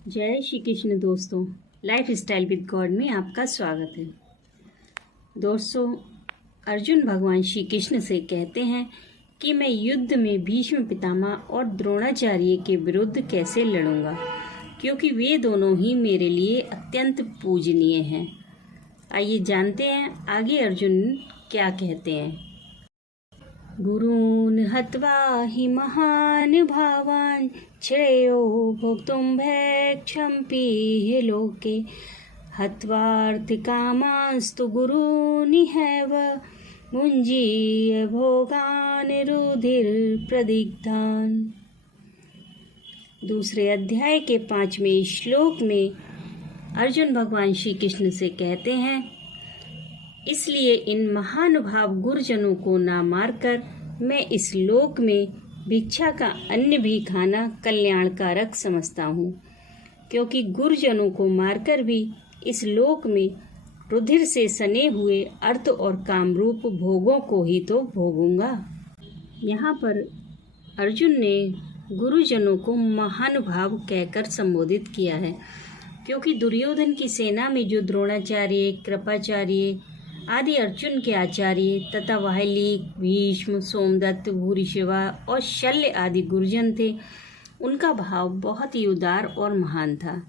जय श्री कृष्ण दोस्तों, life style with God में आपका स्वागत है। दोस्तों, अर्जुन भगवान श्री कृष्ण से कहते हैं कि मैं युद्ध में भीष्म पितामह और द्रोणाचार्य के विरुद्ध कैसे लड़ूंगा, क्योंकि वे दोनों ही मेरे लिए अत्यंत पूजनीय हैं। आइए जानते हैं आगे अर्जुन क्या कहते हैं। गुरून् हत्वा हि महान् भावान् श्रेयो भोक्तुं भैक्षम्पि लोके हत्वार्थिकामांस्तु गुरूनिहैव मुञ्जीय भोगान् रुधिर्प्रदिग्धान्। दूसरे अध्याय के 5वें श्लोक में अर्जुन भगवान श्री कृष्ण से कहते हैं, इसलिए इन महानुभाव गुरुजनों को ना मारकर मैं इस लोक में भिक्षा का अन्न भी खाना कल्याणकारक समझता हूँ, क्योंकि गुरुजनों को मारकर भी इस लोक में रुधिर से सने हुए अर्थ और कामरूप भोगों को ही तो भोगूंगा। यहाँ पर अर्जुन ने गुरुजनों को महानुभाव कहकर संबोधित किया है, क्योंकि दुर्योधन की सेना में जो द्रोणाचार्य, कृपाचार्य आदि अर्जुन के आचार्य तथा वाहलीक, भीष्म, सोमदत्त, भूरिश्रवा और शल्य आदि गुरुजन थे, उनका भाव बहुत ही उदार और महान था।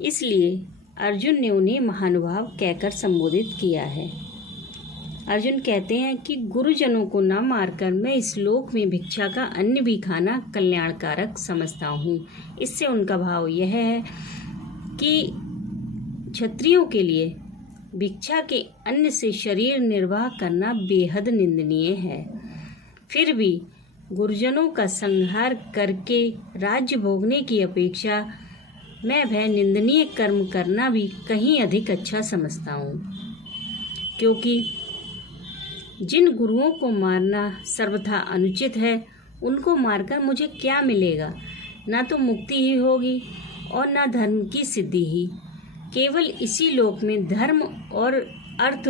इसलिए अर्जुन ने उन्हें महानुभाव कहकर संबोधित किया है। अर्जुन कहते हैं कि गुरुजनों को न मारकर मैं इस लोक में भिक्षा का अन्न भी खाना कल्याणकारक समझता हूँ। इससे उनका भाव यह है कि क्षत्रियों के लिए भिक्षा के अन्न से शरीर निर्वाह करना बेहद निंदनीय है। फिर भी गुरुजनों का संहार करके राज्य भोगने की अपेक्षा मैं वह निंदनीय कर्म करना भी कहीं अधिक अच्छा समझता हूँ, क्योंकि जिन गुरुओं को मारना सर्वथा अनुचित है, उनको मारकर मुझे क्या मिलेगा? ना तो मुक्ति ही होगी और ना धर्म की सिद्धि ही। केवल इसी लोक में धर्म और अर्थ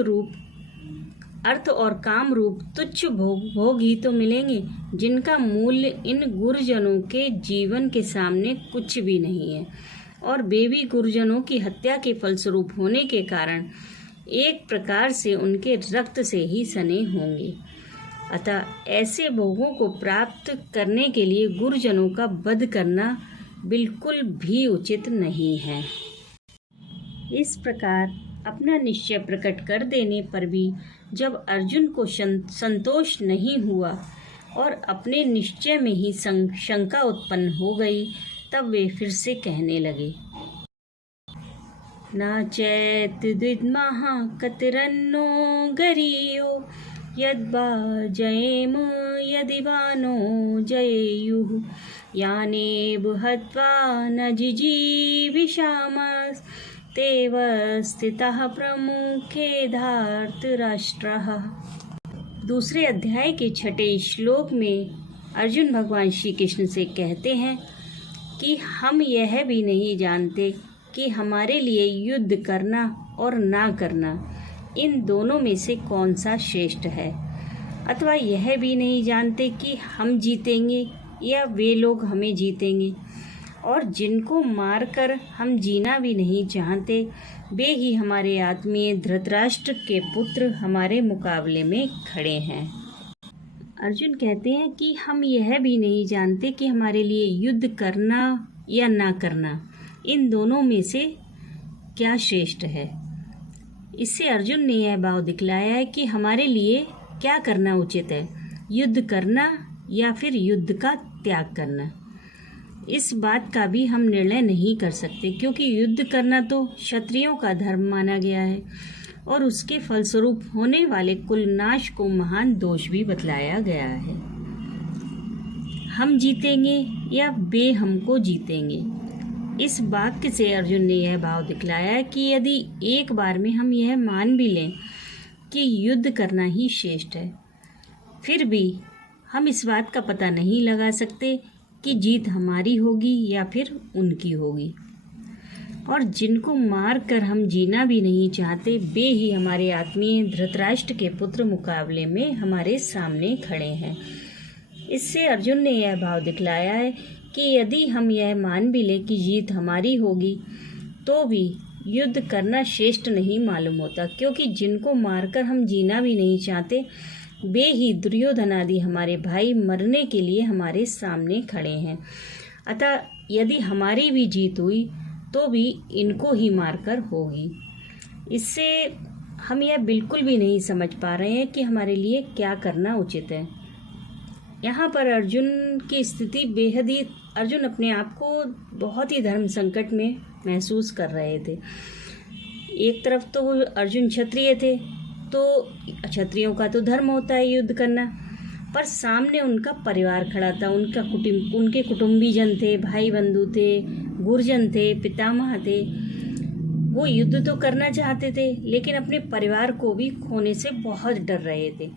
और काम रूप तुच्छ भोग ही तो मिलेंगे, जिनका मूल्य इन गुरुजनों के जीवन के सामने कुछ भी नहीं है, और वे भी गुरुजनों की हत्या के फलस्वरूप होने के कारण एक प्रकार से उनके रक्त से ही सने होंगे। अतः ऐसे भोगों को प्राप्त करने के लिए गुरुजनों का वध करना बिल्कुल भी उचित नहीं है। इस प्रकार अपना निश्चय प्रकट कर देने पर भी जब अर्जुन को संतोष नहीं हुआ और अपने निश्चय में ही शंका उत्पन्न हो गई, तब वे फिर से कहने लगे, न चैत द्विद्मः कतिरन्नो गरीयो यद्वा जयेम यदि वानो जयेयुः यानेव हत्वा न जिजीविषामः तेव स्थितः प्रमुखे धार्तराष्ट्रः। दूसरे अध्याय के 6वें श्लोक में अर्जुन भगवान श्री कृष्ण से कहते हैं कि हम यह भी नहीं जानते कि हमारे लिए युद्ध करना और ना करना, इन दोनों में से कौन सा श्रेष्ठ है, अथवा यह भी नहीं जानते कि हम जीतेंगे या वे लोग हमें जीतेंगे, और जिनको मारकर हम जीना भी नहीं चाहते, वे ही हमारे आत्मीय धृतराष्ट्र के पुत्र हमारे मुकाबले में खड़े हैं। अर्जुन कहते हैं कि हम यह भी नहीं जानते कि हमारे लिए युद्ध करना या ना करना, इन दोनों में से क्या श्रेष्ठ है। इससे अर्जुन ने यह भाव दिखलाया है कि हमारे लिए क्या करना उचित है, युद्ध करना या फिर युद्ध का त्याग करना। इस बात का भी हम निर्णय नहीं कर सकते, क्योंकि युद्ध करना तो क्षत्रियों का धर्म माना गया है और उसके फलस्वरूप होने वाले कुलनाश को महान दोष भी बतलाया गया है। हम जीतेंगे या वे हमको जीतेंगे, इस वाक्य से अर्जुन ने यह भाव दिखलाया है कि यदि एक बार में हम यह मान भी लें कि युद्ध करना ही श्रेष्ठ है, फिर भी हम इस बात का पता नहीं लगा सकते कि जीत हमारी होगी या फिर उनकी होगी, और जिनको मार कर हम जीना भी नहीं चाहते, वे ही हमारे आत्मीय धृतराष्ट्र के पुत्र मुकाबले में हमारे सामने खड़े हैं। इससे अर्जुन ने यह भाव दिखलाया है कि यदि हम यह मान भी लें कि जीत हमारी होगी तो भी युद्ध करना श्रेष्ठ नहीं मालूम होता, क्योंकि जिनको मारकर हम जीना भी नहीं चाहते वे ही दुर्योधन आदि हमारे भाई मरने के लिए हमारे सामने खड़े हैं। अतः यदि हमारी भी जीत हुई तो भी इनको ही मारकर होगी। इससे हम यह बिल्कुल भी नहीं समझ पा रहे हैं कि हमारे लिए क्या करना उचित है। यहाँ पर अर्जुन की स्थिति बेहद ही, अर्जुन अपने आप को बहुत ही धर्म संकट में महसूस कर रहे थे। एक तरफ तो वो अर्जुन क्षत्रिय थे, तो क्षत्रियों का तो धर्म होता है युद्ध करना, पर सामने उनका परिवार खड़ा था, उनके कुटुंबीजन थे, भाई बंधु थे, गुरुजन थे, पितामह थे। वो युद्ध तो करना चाहते थे लेकिन अपने परिवार को भी खोने से बहुत डर रहे थे।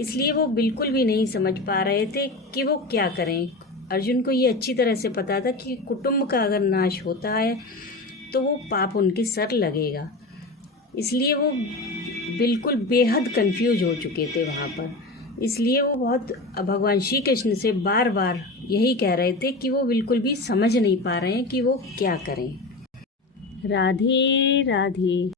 इसलिए वो बिल्कुल भी नहीं समझ पा रहे थे कि वो क्या करें। अर्जुन को ये अच्छी तरह से पता था कि कुटुंब का अगर नाश होता है तो वो पाप उनके सर लगेगा। इसलिए वो बिल्कुल बेहद कंफ्यूज हो चुके थे वहाँ पर। इसलिए वो बहुत भगवान श्री कृष्ण से बार बार यही कह रहे थे कि वो बिल्कुल भी समझ नहीं पा रहे हैं कि वो क्या करें। राधे राधे।